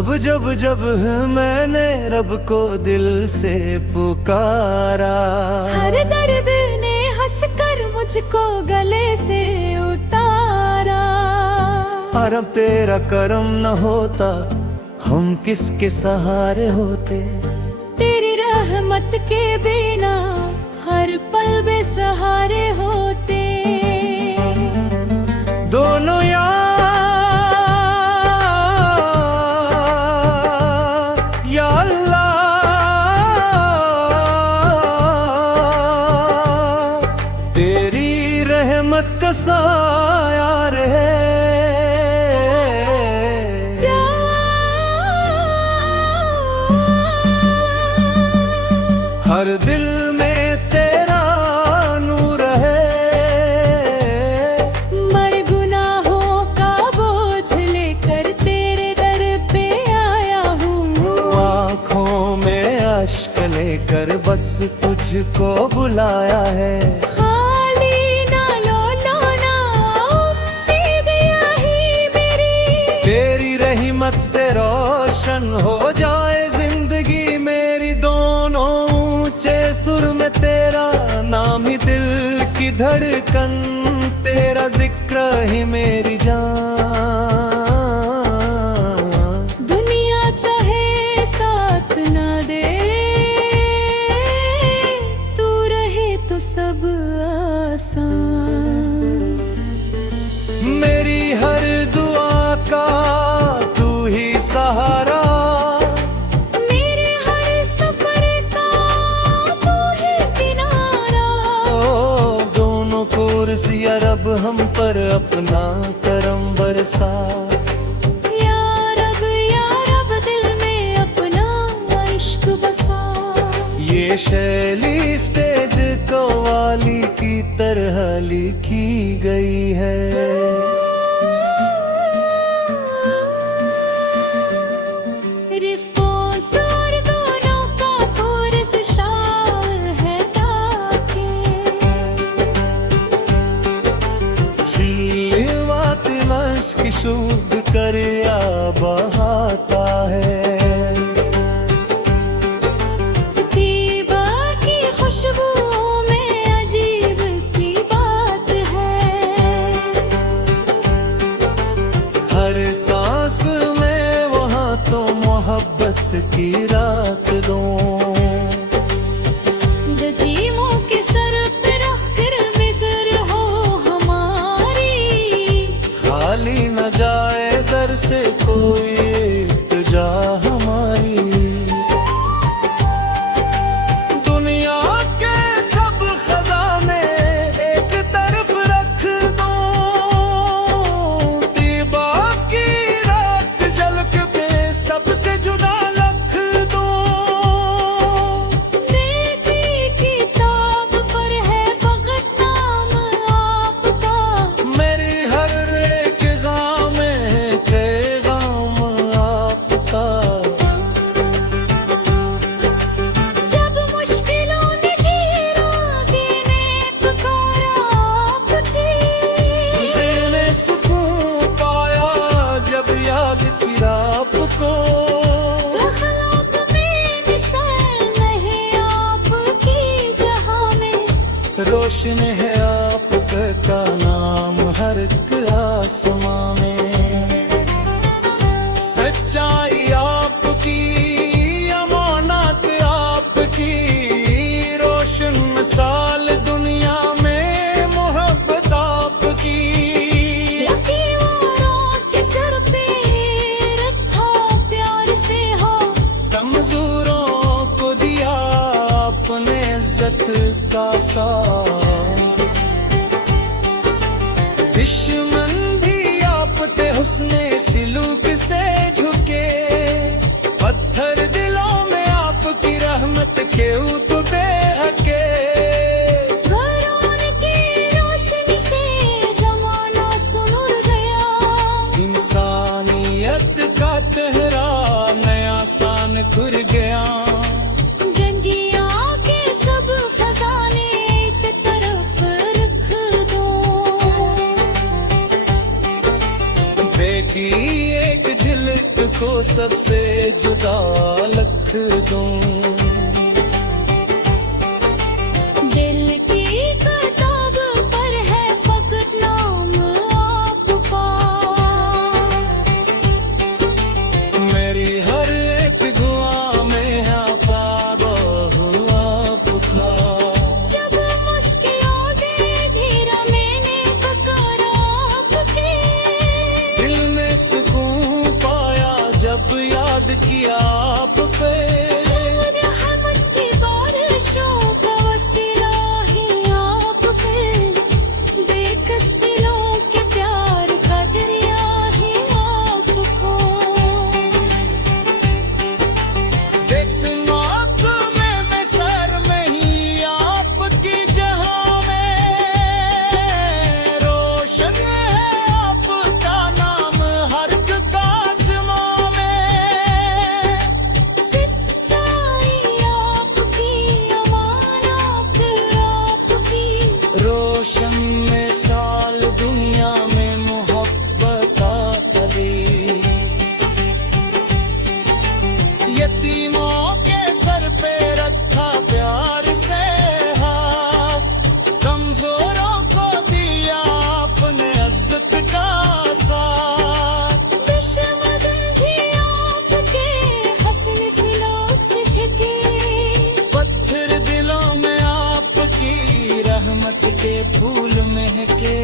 जब जब जब मैंने रब को दिल से पुकारा, हर दर्द ने हंसकर मुझको गले से उतारा। और अब तेरा करम न होता हम किसके सहारे होते। तेरी रहमत के बिना हर पल बेसहारे होते। दोनों यार या अल्लाह, तेरी रहमत का साया रहे। हर दिल में तेरा नूर है। मैं गुनाहों का बोझ लेकर तेरे दर पे आया हूँ। आँखों में अश्क लेकर बस तुझको बुलाया है। खाली ना लौटना उम्मीद यही मेरी। तेरी रहमत से रोशन हो जाए जिंदगी मेरी। दोनों ऊंचे सुर में तेरा नाम ही दिल की धड़कन। तेरा जिक्र ही मेरी जान। दुनिया चाहे साथ ना दे, तू रहे तो सब आसान। मेरी हर दुआ का तू ही सहारा। मेरे हर सफर का तू ही किनारा। ओ दोनों कुर्सियां रब हम पर अपना करम बरसा। या रब दिल में अपना इश्क बसा। ये शैली स्टेज कव्वाली की तरह लिखी गई है। रिफोस और दोनों का कोरस शाल है ताके। झीलवात मश्क शुद्ध कर या बहाता है। तीबा की खुशबू में अजीब सी बात है। हर सांस में वहाँ तो मोहब्बत की रात दो। गदीमों के सर पे रखकर मिज़र हो हमारी। खाली न जाए दर से कोई इल्तिजा हमारी। दुनिया के सब खजाने एक तरफ रख दो। तीबा की रात झलक पे सबसे जुदा रख दो। मेरी किताब पर है फकत नाम आपका। मेरी हर एक गाँव में पैगाम आपका। जब मुश्किलों ने घेरा ने पुकारा आपकी। मैंने सुकून पाया जब याद किया आपको। जखलाक में मिसाल नहीं आपकी जहां में। रोशन है आपका नाम हर एक आसमां में। सच्चाई आपकी अमानत आपकी। रोशन मिसाल दुनिया में मोहब्बत आपकी। यतीमों के सर पे रखा प्यार से हो। कमजोरों को दिया अपने इज्जत का साथ। दुश्मन भी आप पे हुस्ने सिलूक से झुके। पत्थर दिलों में आपकी रहमत के उतबे हके। घरों की रोशनी से जमाना सुनुर गया। इंसानियत का चेहरा नया सान खुर गया। गंगिया के सब खजाने एक तरफ सबसे जुदा लिख दूं। दिल की किताब पर है फकत नाम आपका, मेरी हर एक दुआ में है आबाद आपका। जब मुश्किलों ने घेरा मैंने पुकारा आपके, दिल ने सुकून पाया जब याद किया आप पे। रहमत की बारिशों का वसीला ही आप पे, बेकस दिलों के प्यार का दरिया ही आपको। देखना तुम्हें सर में ही आपकी जहां में, रोशन है आपका नाम हर आसमां में। सच्चाई आपकी, अमानत आपकी, रोशन में साल दुनिया में मोहब्बत आती। यतीमों के सर पे रखा प्यार से हाथ, कमजोरों को दिया अपने इज्जत का साथ। दुश्मन भी आपके हसन से लोग से झुके, पत्थर दिलों में आपकी रहमत के फूल महके।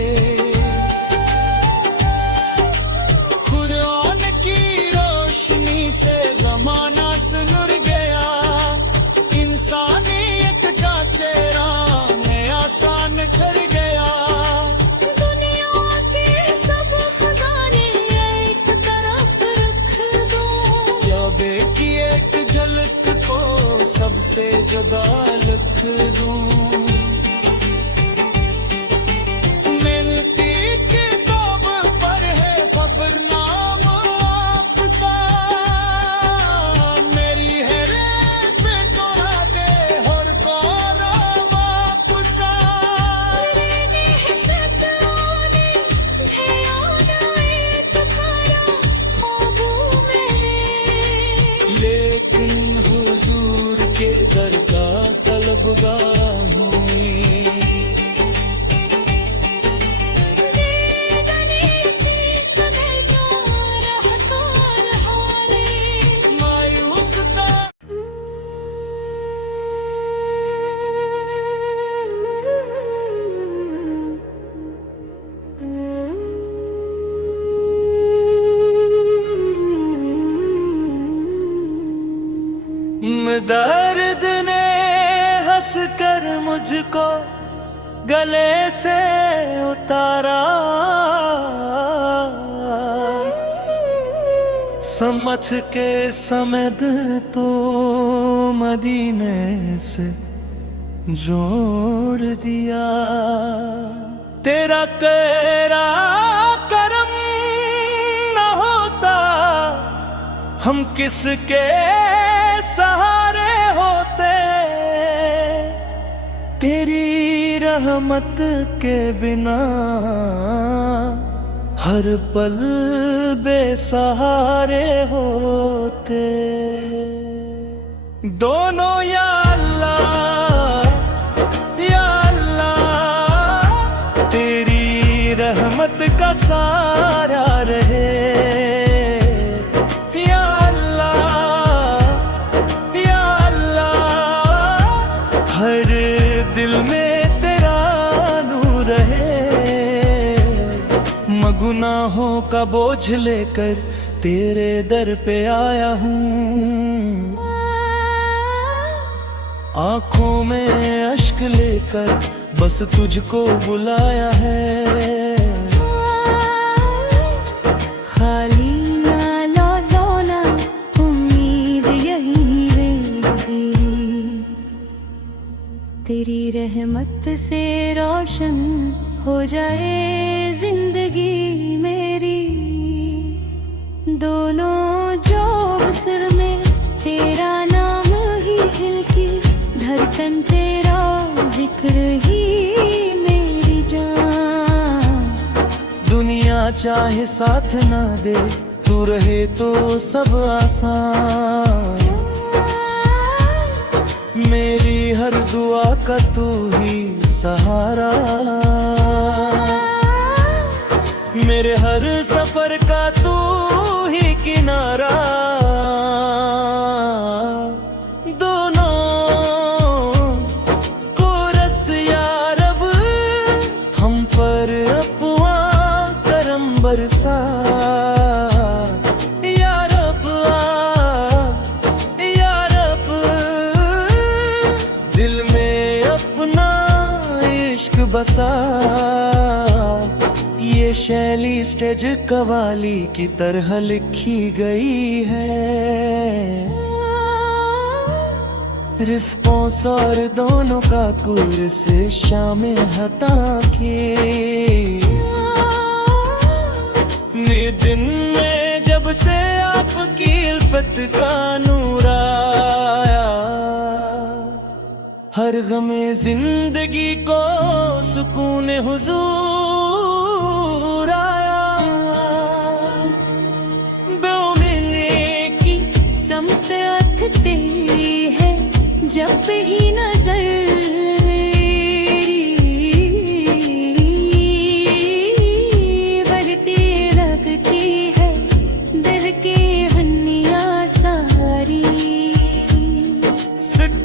कुरान की रोशनी से जमाना सुलझ गया, इंसानियत का चेहरा नया सान कर गया। दुनिया के सब खजाने एक तरफ रख दो, याबे की एक झलक को सबसे जुदा लिख दूं। मिलती किताब पर है खबरनाम आपका, मेरी है रेत पे तोरा दे और तोरा आपका। मैंने है शैताने ध्यान एक तारा ख्वाबों में, लेकिन हुजूर के दर का तलबगार हूँ। मायूस था दर्द ने हंस कर मुझको गले से उतारा, समझ के समझ तो मदीने से जोड़ दिया। तेरा तेरा करम न होता हम किसके सहारे होते, तेरी रहमत के बिना हर पल बेसहारे होते। दोनों या अल्लाह तेरी रहमत का सारा रहे। हर दिल में तेरा नूर रहे, गुनाहों का बोझ लेकर तेरे दर पे आया हूँ। आंखों में अश्क लेकर बस तुझको बुलाया है। खाली ना लौटना उम्मीद यही रहेगी, तेरी रहमत से रोशन हो जाए जिंदगी मेरी। दोनों जो सिर में तेरा नाम ही हिलकी, धड़कन तेरा जिक्र ही जान। दुनिया चाहे साथ ना दे, तू तू रहे तो सब आसान, मेरी हर दुआ का तू ही सहारा, मेरे हर सफर का तू ही किनारा। दोनों को रस या रब, हम पर अपवा करम बरसा। या रब या रब, दिल में अपना इश्क बसा। ये शैली स्टेज कवाली की तरह लिखी गई है, रिस्पॉन्स और दोनों का कुर से शामिल हटा के। दिन में जब से आपकी इल्फत का नूर आया, हर गमे जिंदगी को सुकून हुजूर आया। बेउमीदी की समत अथ तेरी है जब ही नजर, बरती लगती है दिल की हन्नियां सारी।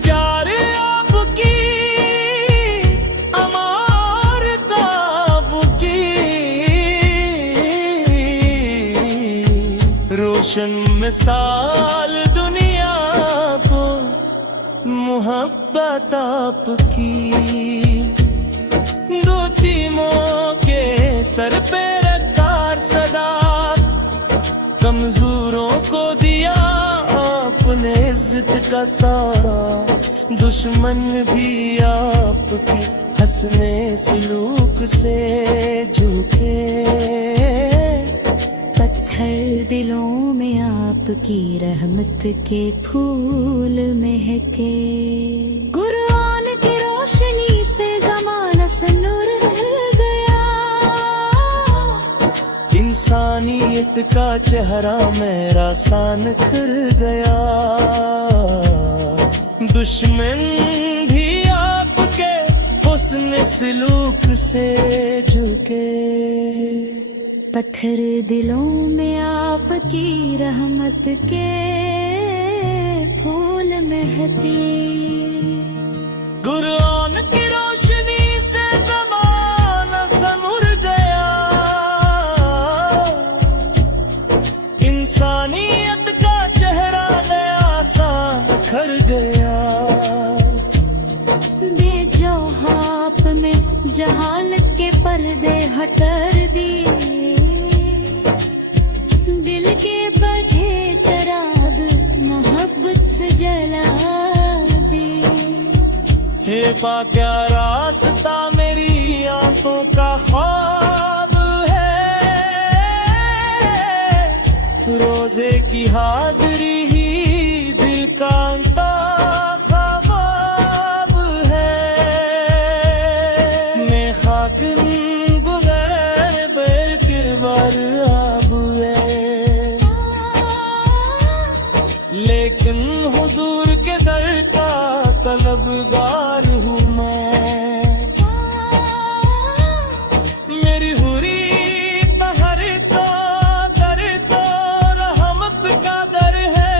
प्यार आपकी अमारत आपकी, रोशन मिसाल दुनिया को मोहब्बत आपकी। दो चीमों के सर पे रखदार सदा, कमजोरों को दिया आपने इज्जत का सारा। दुश्मन भी आपके हंसने सलूक से झुके, पत्थर दिलों में आपकी रहमत के फूल महके। कुरान की रोशनी से ज़माना से नूर गया, इंसानियत का चेहरा मेरा सा निखर गया। दुश्मन भी आपके हुस्न सलूक से झुके, पत्थर दिलों में आपकी रहमत के फूल महती। कुरान की रोशनी से ज़माना संवर गया, इंसानियत का चेहरा नया सा निखर गया। बेजौहाप में जहालत के पर्दे हटर दिए, दिल के बझे चराग मोहब्बत से जला दिए। हे पाक्या रास्ता मेरी आंखों का ख्वाब है, रोजे की हाजिरी ही दिल का ख्वाब है। मैं खाक बगैर बैर के बार आब है, लेकिन हुजूर के दर का तलबगार हूँ मैं। मेरी हुरी तहर तो दर तो रहमत का दर है।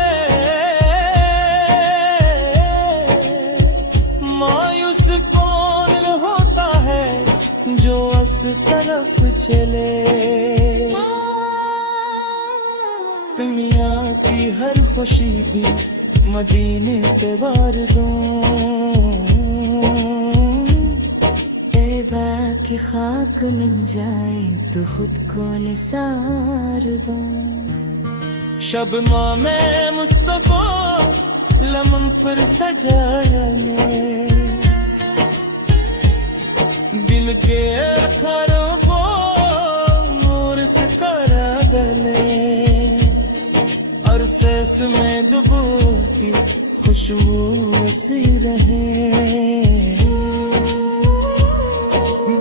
मायूस कौन होता है जो उस तरफ चले, दुनिया की हर खुशी भी मदीने पे वार दूं। तैबा की खाक मिल जाए तो खुद को निसार दूं। शब माँ में मुस्तफा लमन पर सजाने, दिल के अखरों को नूर से करा गले। अरसेस में डुबो की खुशबू सी रहे,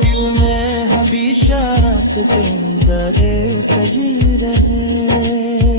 दिल में हबीशा रात दिन दरे सजी रहे।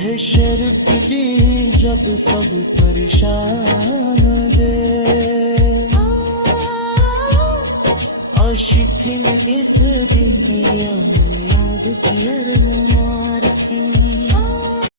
है शर्क दी जब सब परेशान दे आशिक इस दुनिया में याद किया